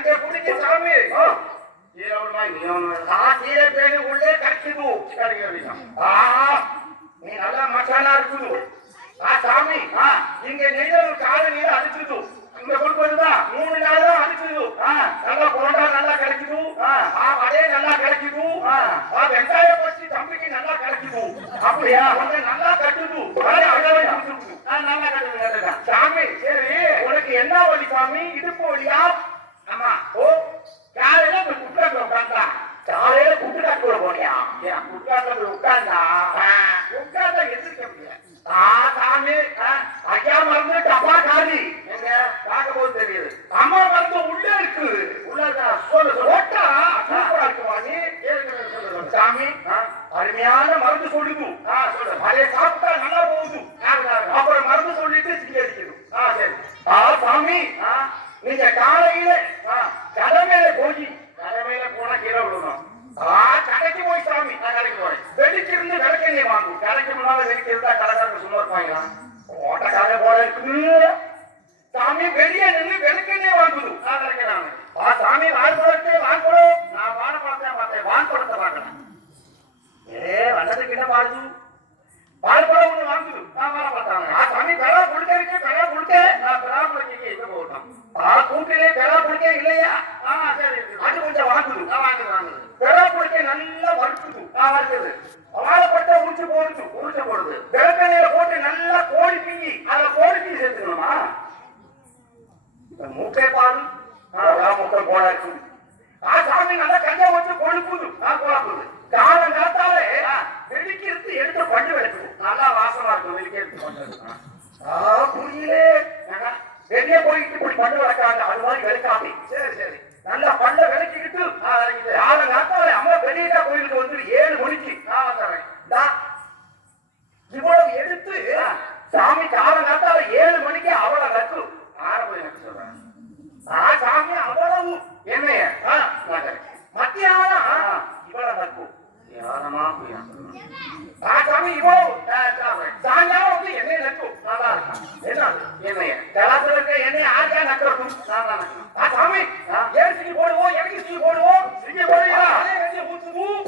அந்த குடிக்கு சாமி கீழே பேரு உள்ளே கடிக்குது. நீ நல்லா மசாலா இருக்குது. சாமி இங்க நெய்தல் கால நீர் அடிச்சுது. இங்க கொண்டு வருதா 3 நாள் தான் அடிச்சுது. நல்லா போண்டா நல்லா கிடைக்குது. வடை நல்லா கிடைக்குது. வெங்காய பச்சி தம்பிக்கு நல்லா கிடைக்குது. அப்படியா கொஞ்சம் நல்லா கட்டுது. நல்லா கட்டுது சாமி. சரி உனக்கு என்ன வழி சாமி? இடுப்பு வழியா? ஆமா. ஓ காலையில குட்டுக்காட்டுல உட்காந்தா? காலையில குட்டுக்காட்டுல போனியா? குட்டுக்காட்டுல உட்கார்ந்தா உட்கார்ந்தா எதிர்க்க முடியாது. சாமி ஐயா மருந்து டப்பா காலி. எங்க பார்க்க போது தெரியுது. அம்மா மருந்து உள்ளே இருக்கு. உள்ள சொல்லு ஓட்டா சூப்பரா இருக்குமா? நீ சாமி அருமையான மருந்து சொல்லுது. அதை சாப்பிட்டா நல்லா போகுது. அப்புறம் மருந்து சொல்லிட்டு சிக்கி அடிக்குது. சரி சாமி நீங்க காலையில கடமையில போனா கீழே விடணும். கடைக்கு போய் சாமி கடைக்கு போய் வெளிக்கு இருந்து விளக்கெண்ணெய் வாங்கும். கடைக்கு முன்னால வெளிக்கு இருந்தா கடைக்காரங்க சும்மா இருப்பாங்களா? ஓட்டக்கார போல இருக்கு சாமி. வெளியே நின்று விளக்கெண்ணெய் வாங்குது. சாமி வான்படத்தை வான்படம். நான் பார்த்தேன் வான்படத்தை பார்க்கணும். வந்ததுக்கு என்ன பாடுது? பால்படம் ஒண்ணு வாங்குது. நான் வேலை பார்த்தாங்க. சாமி பெறா கொடுக்க நான் பெறா கொடுக்க எங்க போட்டோம். கூட்டிலே பெறா கொடுக்க இல்லையா? சரி அது கொஞ்சம் வாங்குது. வாங்குது பெறா கொடுக்க நல்லா வறுக்குது. வறுக்குது வாழைப்பட்ட உரிச்சு போடுது. விளக்கெண்ணையில போட்டு நல்லா கோழி பிங்கி அதை கோழி பிங்கி சேர்த்துக்கணுமா? மூட்டை பால் முட்டை போல இருக்கு. சாமி நல்லா கஞ்சா வச்சு கொழுப்புது. குழப்புது காலம் காத்தாலே வெளிக்கு இருந்து எடுத்து பண்ணு விளக்குது. நல்லா வாசமா இருக்கும். வெளிக்கு எடுத்து பண்ணு புரியலே. வெளியே போயிட்டு இப்படி பண்ணு விளக்காங்க. அது மாதிரி விளக்காமி. சரி நல்லா பண்ண விளக்கிக்கிட்டு காலம் காத்தாலே அம்மா வெளியிட்டா கோயிலுக்கு வந்து 7 மணிக்கு இவ்வளவு எடுத்து சாமி காலம் காத்தால 7 மணிக்கு அவ்வளவு நக்கு ஆரம்பம் எனக்கு சொல்றேன். சாமி அவ்வளவு என்னைய மத்தியானம் இவ்வளவு நக்கு சாமி இவ்வளவு சாயங்காலம் வந்து எண்ணெய் நக்கும். நல்லா இருக்கும். என்ன எண்ணெய கலாத்துல இருக்க எண்ணெய் ஆஜா நக்கும். சாமி ஏன் சிங்கி போடுவோம்? எனக்கு சிங்கி போடுவோம். சிங்கி போடுவீங்களா? ஊத்துவோம்